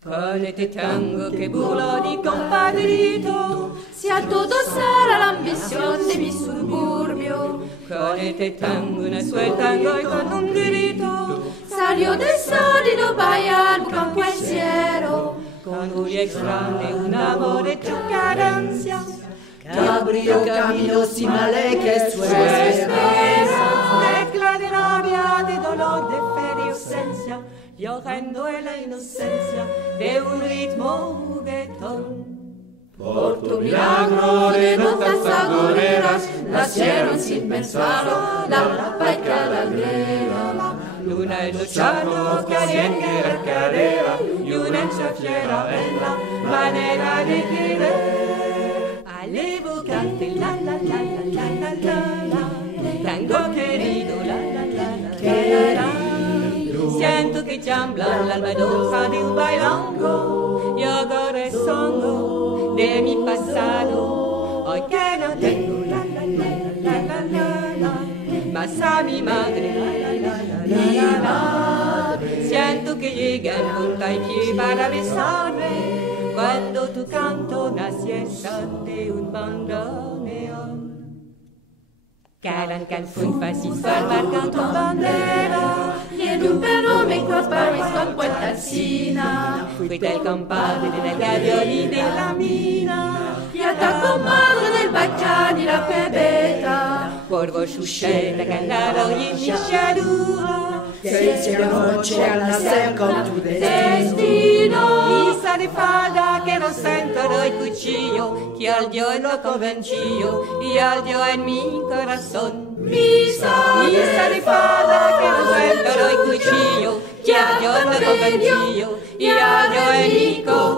Ponete tango que burlo di compadrito, si a todo será la ambición de mi suburbio. Ponete tango, una sueltango y con un grito, salió del sólido bailar con pensiero, con gli extrañi un amore tu cadencia, que abrió camino sin male que su esperanza, mezcla de rabia, de dolor, de fe, de ausencia, llorando en la inocencia de un ritmo juguetón. Por tu milagro de notas agoreras nacieron sin pensarlo la plata y calagrera. Luna e l'oceano caliente la cadera y una ansia fiera en la manera de querer. All'evocante la la la la la la la, tango querido la la la la la la. Siento que tiembla la alma de un bailongo y ahora es songo de mi pasado. Hoy que no tengo la la la la la la la, mas a mi madre la la la la la la. Siento que llega el punto aquí para besarme cuando tu canto naciera de un bandoneón. Calan canfun fascisol marcant tu bandera, y en un perfume cross Paris con Puerta Alsina, fuiste el compadre del gavioli de la mina, y a ta comadre del Bacchani la pebeta, por vos chucheta cantado y en mi sciadura, que il cielo noche al nacer con tu destino. Misa de falda que no sento el cuchillo, que al dio en lo convencillo y al dio en mi corazón. Misa de falda que no sento el cuchillo, que al dio en lo convencillo y al dio en mi corazón.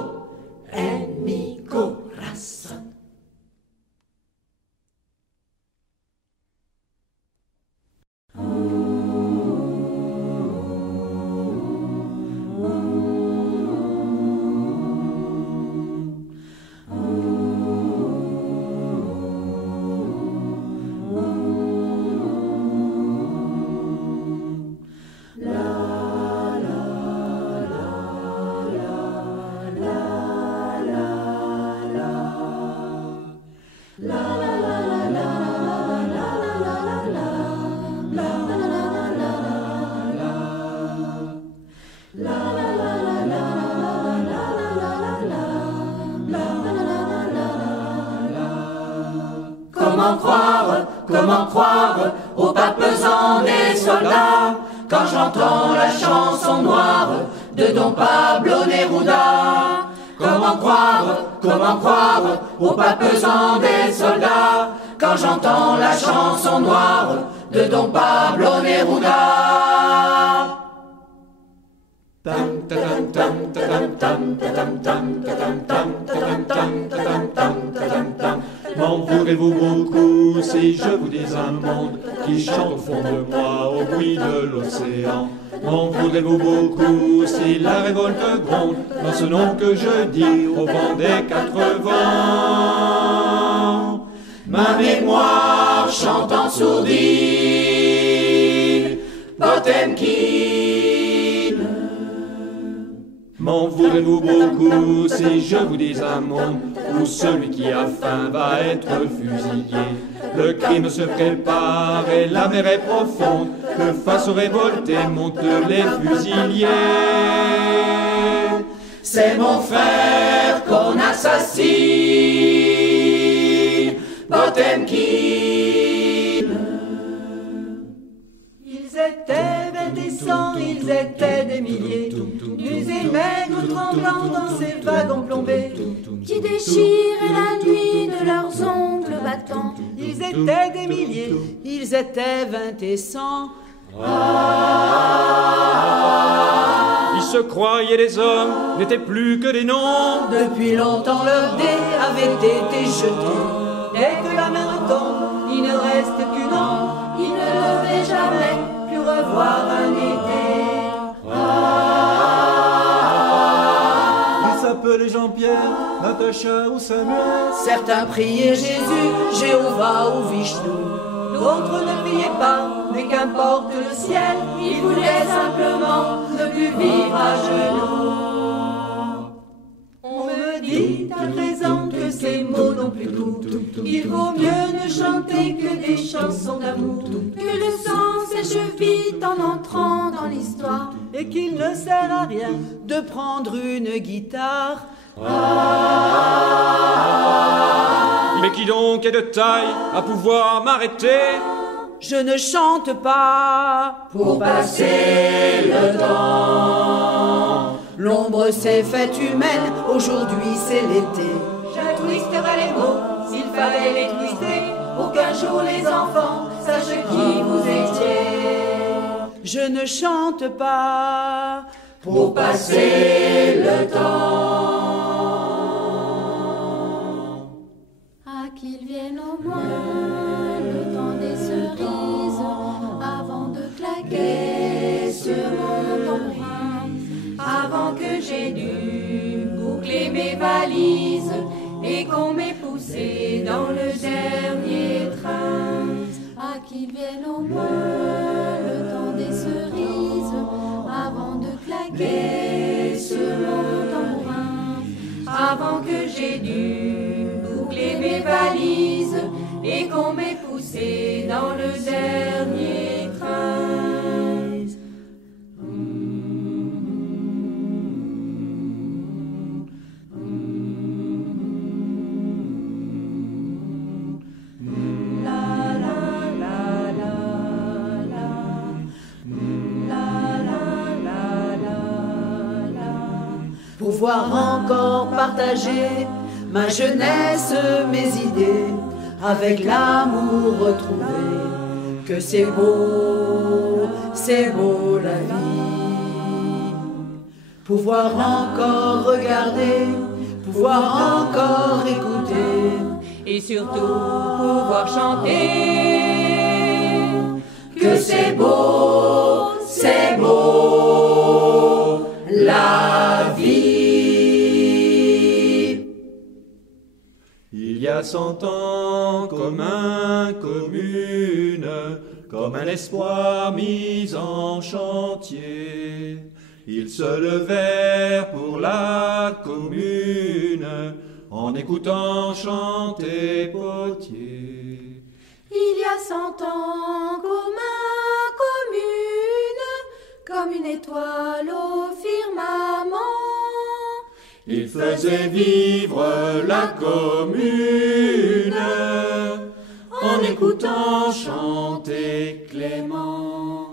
Comment croire aux pas pesants des soldats quand j'entends la chanson noire de Don Pablo Neruda? Comment croire aux pas pesants des soldats quand j'entends la chanson noire de Don Pablo Neruda? M'en voudrez-vous beaucoup si je vous dis un monde qui chante au fond de moi au bruit de l'océan? M'en voudrez-vous beaucoup si la révolte gronde dans ce nom que je dis au vent des quatre vents? Ma mémoire chante en sourdine Potemkin. M'en voudrez-vous beaucoup si je vous dis un monde où celui qui a faim va être fusillé? Le crime se prépare et la mer est profonde, que face aux révoltés montent les fusiliers. C'est mon frère qu'on assassine, Potemkin. Ils étaient 20 ils étaient des milliers, nus et maigres, tremblants dans ces wagons plombés, qui déchiraient la nuit de leurs ongles battants. Ils étaient des milliers, ils étaient 20 et 100. Ils se croyaient des hommes, n'étaient plus que des noms. Depuis longtemps leur dé avait été jeté. Dès que la mer tombe, il ne reste qu'une ombre. Ils ne devaient jamais plus revoir un été. Ils se appelez Jean-Pierre, Natacha ou Samuel. Certains priaient Jésus, Jéhovah ou Vishnu. D'autres ne priaient pas, mais qu'importe le ciel, ils voulaient simplement ne plus vivre à genoux. On me dit à présent que ces mots n'ont plus goût, qu'il vaut mieux ne chanter que des chansons d'amour, Que le sang sèche vite en entrant dans l'histoire, et qu'il ne sert à rien de prendre une guitare. Mais qui donc est de taille à pouvoir m'arrêter? Je ne chante pas Pour passer le temps, l'ombre s'est faite humaine, aujourd'hui c'est l'été. Je twisterai les mots s'il fallait les twister, pour qu'un jour les enfants sachent qui vous étiez. Je ne chante pas Pour passer le temps. à qu'il vienne au moins le temps des cerises, avant de claquer ce monde embrun, avant que j'ai dû boucler mes valises et qu'on m'ait poussé dans le dernier train. à qu'il vienne au moins le temps des cerises, avant de claquer ce monde embrun, Avant que j'ai dû boucler mes valises et qu'on m'ait poussé dans le dernier train. Pouvoir encore partager ma jeunesse, mes idées, avec l'amour retrouvé. Que c'est beau la vie. Pouvoir encore regarder, pouvoir encore écouter, Et surtout pouvoir chanter que c'est beau la vie. Il y a 100 ans, commun, commune, comme un espoir mis en chantier, ils se levèrent pour la commune, en écoutant chanter Potier. Il y a 100 ans, commun, commune, comme une étoile au firmament. Il faisait vivre la commune, en écoutant chanter Clément.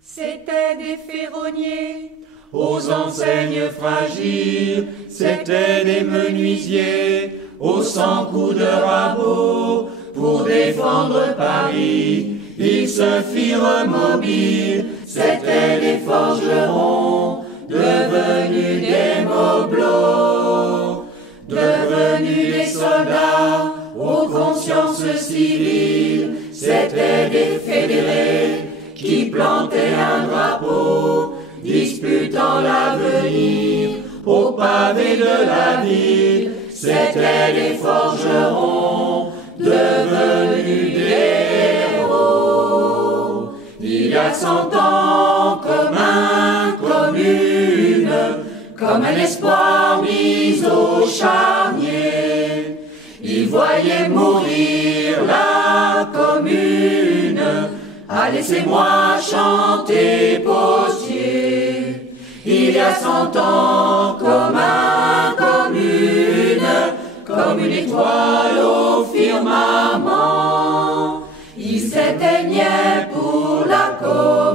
C'étaient des ferronniers Aux enseignes fragiles, c'étaient des menuisiers, aux 100 coups de rabot, pour défendre Paris, ils se firent mobiles, c'étaient des forgerons, devenus des mobelots, devenus des soldats, aux consciences civiles, c'étaient des fédérés, qui plantaient un drapeau, disputant l'avenir au pavé de la ville, c'étaient des forgerons devenus des héros. Il y a 100 ans, commun, commune, comme un espoir mis au charnier, ils voyaient mourir la commune. Ah, laissez-moi chanter Potier. Il y a 100 ans, commun, commune, comme une étoile au firmament, il s'éteignait pour la cause.